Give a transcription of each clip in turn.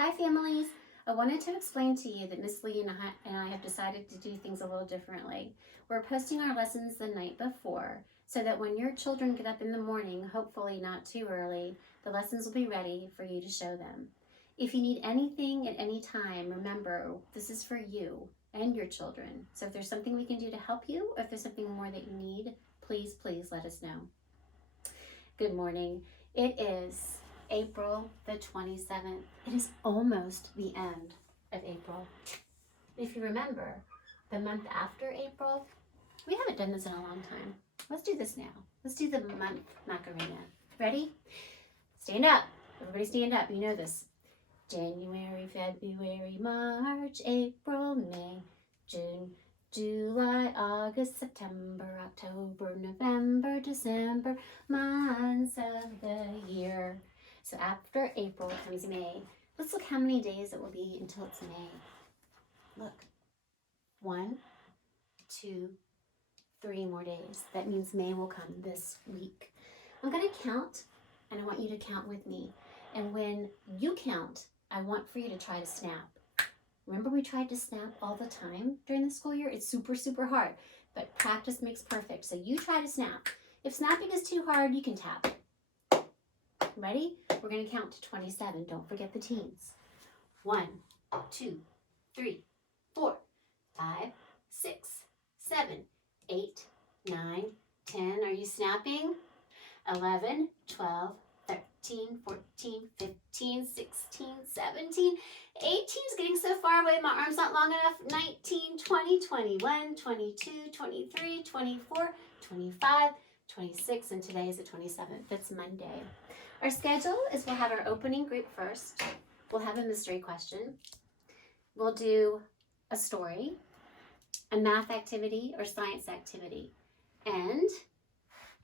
Hi families! I wanted to explain to you that Miss Lee and I have decided to do things a little differently. We're posting our lessons the night before so that when your children get up in the morning, hopefully not too early, the lessons will be ready for you to show them. If you need anything at any time, remember this is for you and your children. So if there's something we can do to help you, or if there's something more that you need, please let us know. Good morning. It is April the 27th. It is almost the end of April. If you remember, the month after April, we haven't done this in a long time. Let's do this now. Let's do the month Macarena. Ready? Stand up. Everybody stand up. You know this. January, February, March, April, May, June, July, August, September, October, November, December, months of the year. So after April comes May. Let's look how many days it will be until it's May. Look, 1, 2, 3 more days. That means May will come this week. I'm going to count, and I want you to count with me. And when you count, I want for you to try to snap. Remember we tried to snap all the time during the school year? It's super hard, but practice makes perfect. So you try to snap. If snapping is too hard, you can tap. Ready? We're going to count to 27. Don't forget the teens. 1, 2, 3, 4, 5, 6, 7, 8, 9, 10. Are you snapping? 11, 12, 13, 14, 15, 16, 17, 18 is getting so far away, my arm's not long enough. 19, 20, 21, 22, 23, 24, 25, 26, and today is the 27th. It's Monday. Our schedule is we'll have our opening group first. We'll have a mystery question. We'll do a story, a math activity, or science activity. And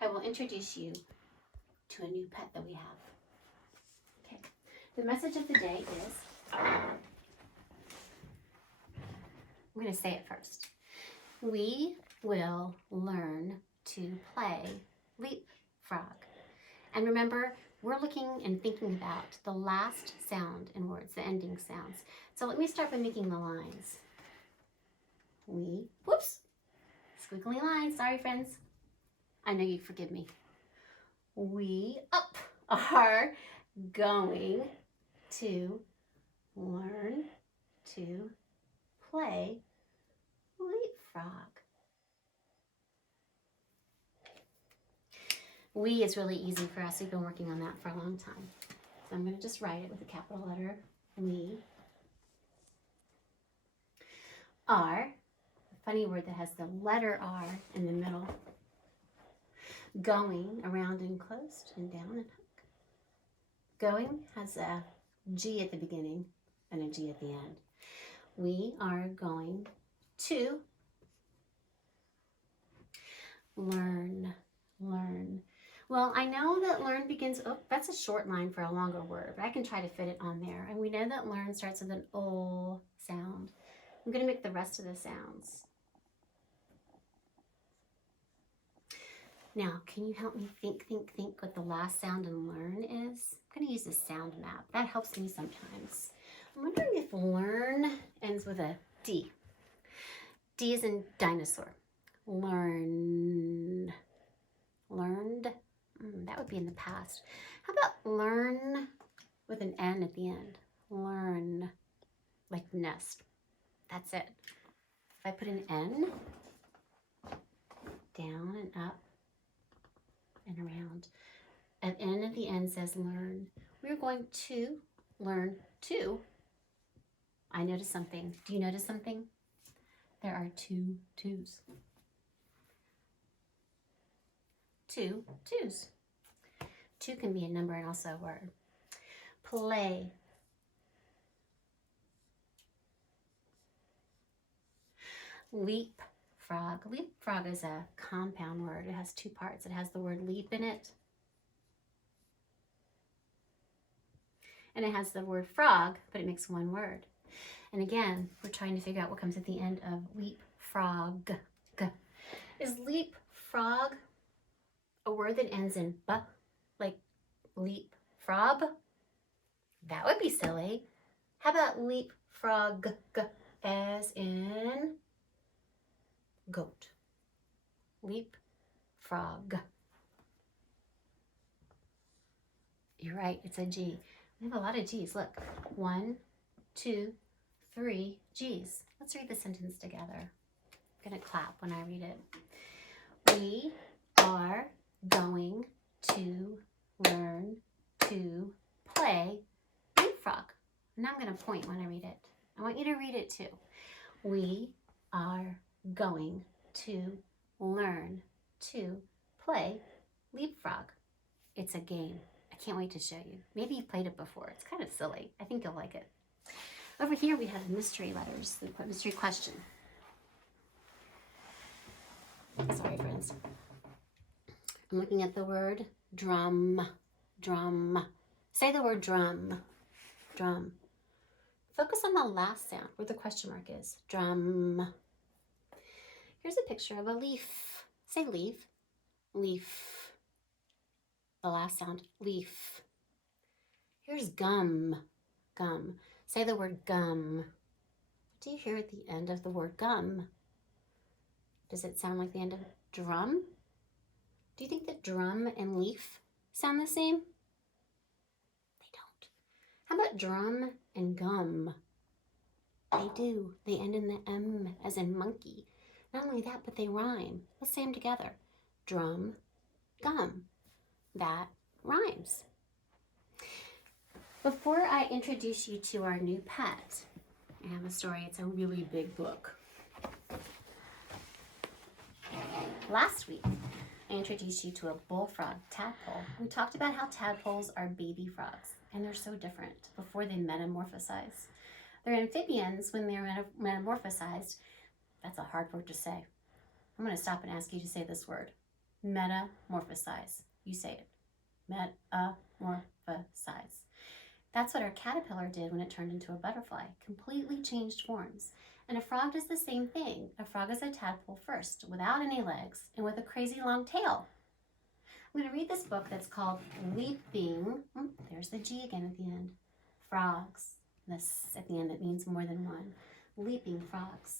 I will introduce you to a new pet that we have. Okay. The message of the day is, I'm going to say it first. We will learn to play Leapfrog. And remember, we're looking and thinking about the last sound in words, the ending sounds. So let me start by making the lines. Whoops, squiggly lines, sorry friends. I know you'd forgive me. We are going to learn to play Leapfrog. We is really easy for us. We've been working on that for a long time. So I'm going to just write it with a capital letter. We are, a funny word that has the letter R in the middle. Going around and closed and down and hook. Going has a G at the beginning and a G at the end. We are going to learn. Well, I know that learn begins, that's a short line for a longer word, but I can try to fit it on there. And we know that learn starts with an O sound. I'm going to make the rest of the sounds. Now, can you help me think what the last sound in learn is? I'm going to use a sound map. That helps me sometimes. I'm wondering if learn ends with a D. D is in dinosaur. Learn. Learned. That would be in the past. How about learn with an N at the end? Learn. Like nest. That's it. If I put an N down and up and around, an N at the end says learn. We're going to learn to. I noticed something. Do you notice something? There are 2 twos. 2 twos. 2 can be a number and also a word. Play. Leapfrog. Leapfrog is a compound word. It has 2 parts. It has the word leap in it. And it has the word frog, but it makes 1 word. And again, we're trying to figure out what comes at the end of leapfrog. Is leapfrog a word that ends in b, like leapfrog? That would be silly. How about leapfrog, as in goat? Leapfrog. You're right, it's a G. We have a lot of G's. Look, 1, 2, 3 G's. Let's read the sentence together. I'm gonna clap when I read it. We are going to learn to play leapfrog. Now I'm gonna point when I read it. I want you to read it too. We are going to learn to play leapfrog. It's a game. I can't wait to show you. Maybe you've played it before. It's kind of silly. I think you'll like it. Over here we have mystery letters, the mystery question. Sorry, friends. I'm looking at the word drum. Drum. Say the word drum. Drum. Focus on the last sound where the question mark is. Drum. Here's a picture of a leaf. Say leaf. Leaf. The last sound. Leaf. Here's gum. Gum. Say the word gum. What do you hear at the end of the word gum? Does it sound like the end of drum? Do you think that drum and leaf sound the same? They don't. How about drum and gum? They do. They end in the M as in monkey. Not only that, but they rhyme. Let's say them together. Drum, gum. That rhymes. Before I introduce you to our new pet, I have a story. It's a really big book. Last week, I introduced you to a bullfrog tadpole. We talked about how tadpoles are baby frogs, and they're so different before they metamorphosize. They're amphibians when they're metamorphosized. That's a hard word to say. I'm going to stop and ask you to say this word. Metamorphosize. You say it. Metamorphosize. That's what our caterpillar did when it turned into a butterfly. Completely changed forms. And a frog does the same thing. A frog is a tadpole first, without any legs, and with a crazy long tail. I'm going to read this book that's called Leaping. There's the G again at the end. Frogs. This at the end, that means more than one. Leaping frogs.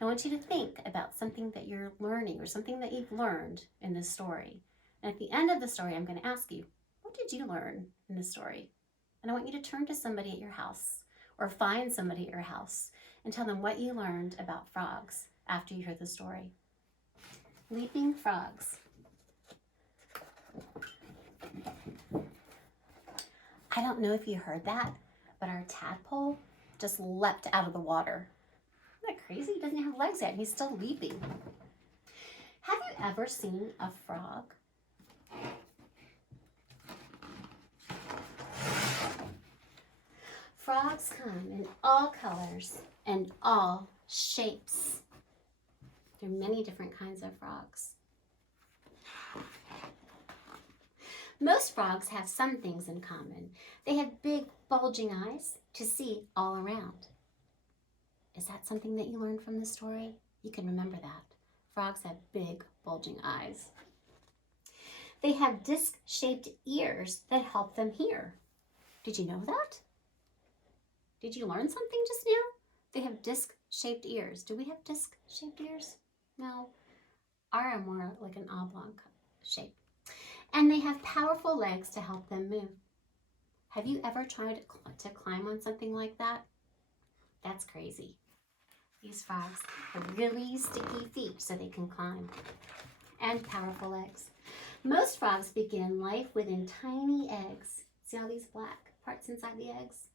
I want you to think about something that you're learning or something that you've learned in this story. And at the end of the story, I'm going to ask you, what did you learn in this story? And I want you to turn to somebody at your house or find somebody at your house and tell them what you learned about frogs after you heard the story. Leaping frogs. I don't know if you heard that, but our tadpole just leapt out of the water. Isn't that crazy? He doesn't have legs yet. He's still leaping. Have you ever seen a frog? Frogs come in all colors and all shapes. There are many different kinds of frogs. Most frogs have some things in common. They have big, bulging eyes to see all around. Is that something that you learned from the story? You can remember that. Frogs have big, bulging eyes. They have disc-shaped ears that help them hear. Did you know that? Did you learn something just now? They have disc-shaped ears. Do we have disc-shaped ears? No. Ours are more like an oblong shape. And they have powerful legs to help them move. Have you ever tried to climb on something like that? That's crazy. These frogs have really sticky feet so they can climb. And powerful legs. Most frogs begin life within tiny eggs. See all these black parts inside the eggs?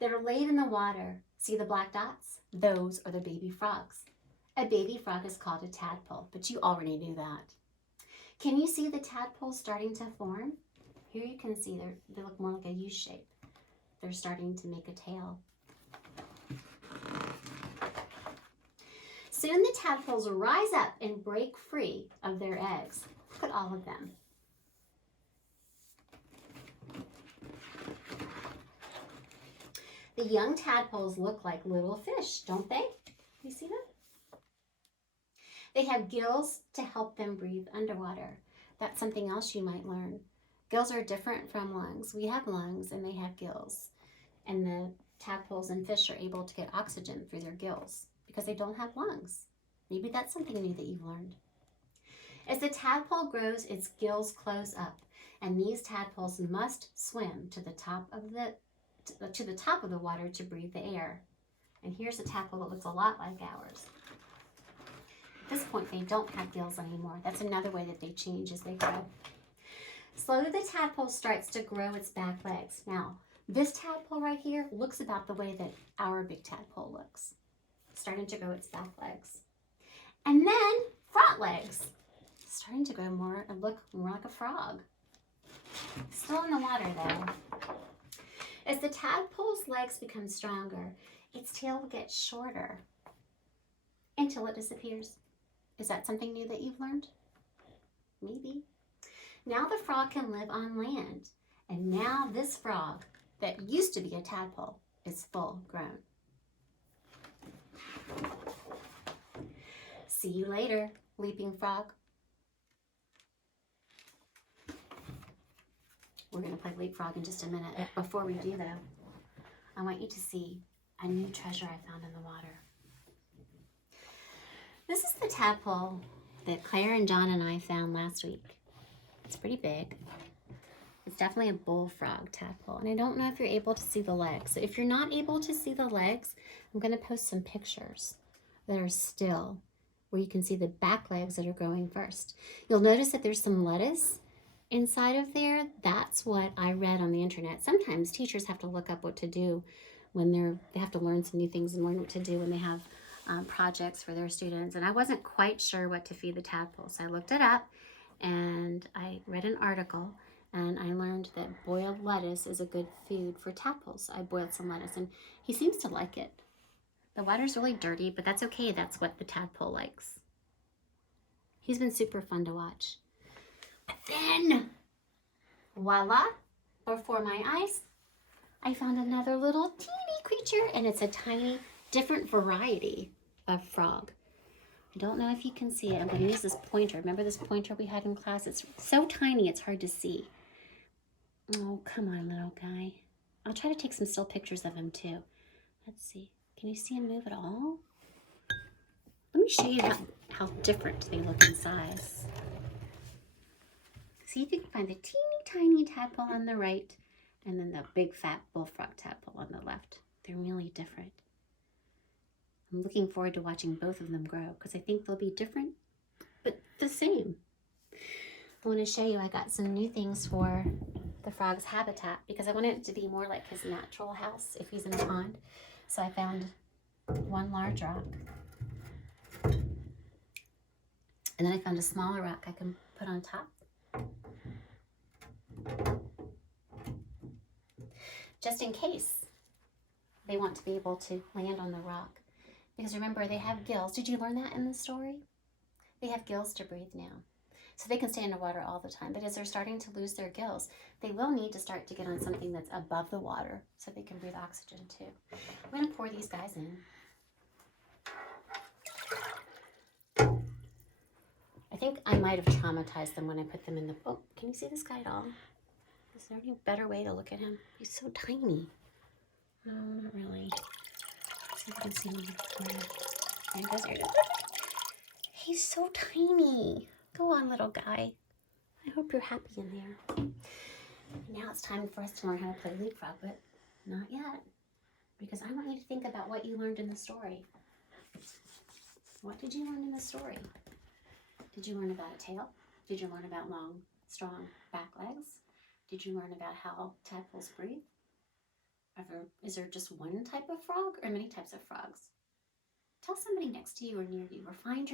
That are laid in the water. See the black dots? Those are the baby frogs. A baby frog is called a tadpole, but you already knew that. Can you see the tadpoles starting to form? Here you can see they look more like a U shape. They're starting to make a tail. Soon the tadpoles rise up and break free of their eggs. Look at all of them. The young tadpoles look like little fish, don't they? You see them? They have gills to help them breathe underwater. That's something else you might learn. Gills are different from lungs. We have lungs and they have gills. And the tadpoles and fish are able to get oxygen through their gills because they don't have lungs. Maybe that's something new that you've learned. As the tadpole grows, its gills close up, and these tadpoles must swim to the top of the water to breathe the air. And here's a tadpole that looks a lot like ours. At this point, they don't have gills anymore. That's another way that they change as they grow. Slowly, the tadpole starts to grow its back legs. Now, this tadpole right here looks about the way that our big tadpole looks. Starting to grow its back legs. And then front legs. Starting to grow more and look more like a frog. Still in the water though. As the tadpole's legs become stronger, its tail will get shorter until it disappears. Is that something new that you've learned? Maybe. Now the frog can live on land. And now this frog that used to be a tadpole is full grown. See you later, leaping frog. We're going to play Leapfrog in just a minute. Before we do, though, I want you to see a new treasure I found in the water. This is the tadpole that Claire and John and I found last week. It's pretty big. It's definitely a bullfrog tadpole, and I don't know if you're able to see the legs. So if you're not able to see the legs, I'm going to post some pictures that are still, where you can see the back legs that are growing first. You'll notice that there's some lettuce inside of there. That's what I read on the internet. Sometimes teachers have to look up what to do when they have to learn some new things and learn what to do when they have projects for their students. And I wasn't quite sure what to feed the tadpoles. So I looked it up and I read an article and I learned that boiled lettuce is a good food for tadpoles. I boiled some lettuce and he seems to like it. The water's really dirty, but that's okay. That's what the tadpole likes. He's been super fun to watch. But then, voila, before my eyes, I found another little teeny creature, and it's a tiny, different variety of frog. I don't know if you can see it. I'm going to use this pointer. Remember this pointer we had in class? It's so tiny, it's hard to see. Oh, come on, little guy. I'll try to take some still pictures of him, too. Let's see. Can you see him move at all? Let me show you how different they look in size. See if you can find the teeny tiny tadpole on the right and then the big fat bullfrog tadpole on the left. They're really different. I'm looking forward to watching both of them grow because I think they'll be different but the same. I want to show you I got some new things for the frog's habitat because I want it to be more like his natural house if he's in a pond. So I found one large rock. And then I found a smaller rock I can put on top. Just in case they want to be able to land on the rock. Because remember, they have gills. Did you learn that in the story? They have gills to breathe now. So they can stay underwater all the time. But as they're starting to lose their gills, they will need to start to get on something that's above the water so they can breathe oxygen too. I'm going to pour these guys in. I think I might have traumatized them when I put them in the... Oh, can you see this guy at all? Is there any better way to look at him? He's so tiny. No, not really. Let's see if you can see him. There he goes. There he goes. He's so tiny. Go on, little guy. I hope you're happy in there. Now it's time for us to learn how to play Leapfrog, but not yet. Because I want you to think about what you learned in the story. What did you learn in the story? Did you learn about a tail? Did you learn about long, strong back legs? Did you learn about how tadpoles breathe? Is there just one type of frog or many types of frogs? Tell somebody next to you or near you, or find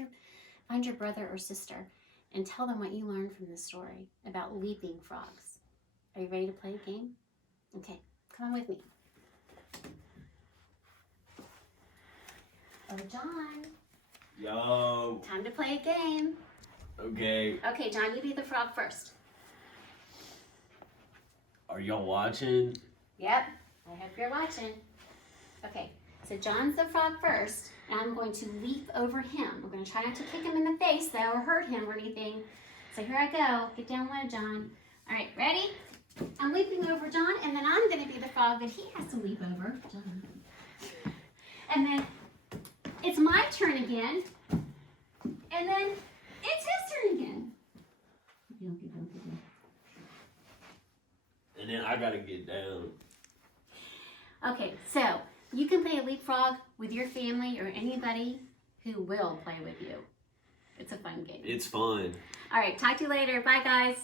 your brother or sister and tell them what you learned from this story about leaping frogs. Are you ready to play a game? Okay, come on with me. Oh, John. Yo. Time to play a game. Okay. Okay, John, you be the frog first. Are y'all watching? Yep, I hope you're watching. Okay, so John's the frog first, and I'm going to leap over him. We're going to try not to kick him in the face, though, or hurt him or anything. So here I go. Get down low, John. All right, ready? I'm leaping over John, and then I'm going to be the frog that he has to leap over. John. And then it's my turn again. And then it's his turn again. And then I gotta get down. Okay, so you can play Leapfrog with your family or anybody who will play with you. It's a fun game. It's fun. All right, talk to you later. Bye, guys.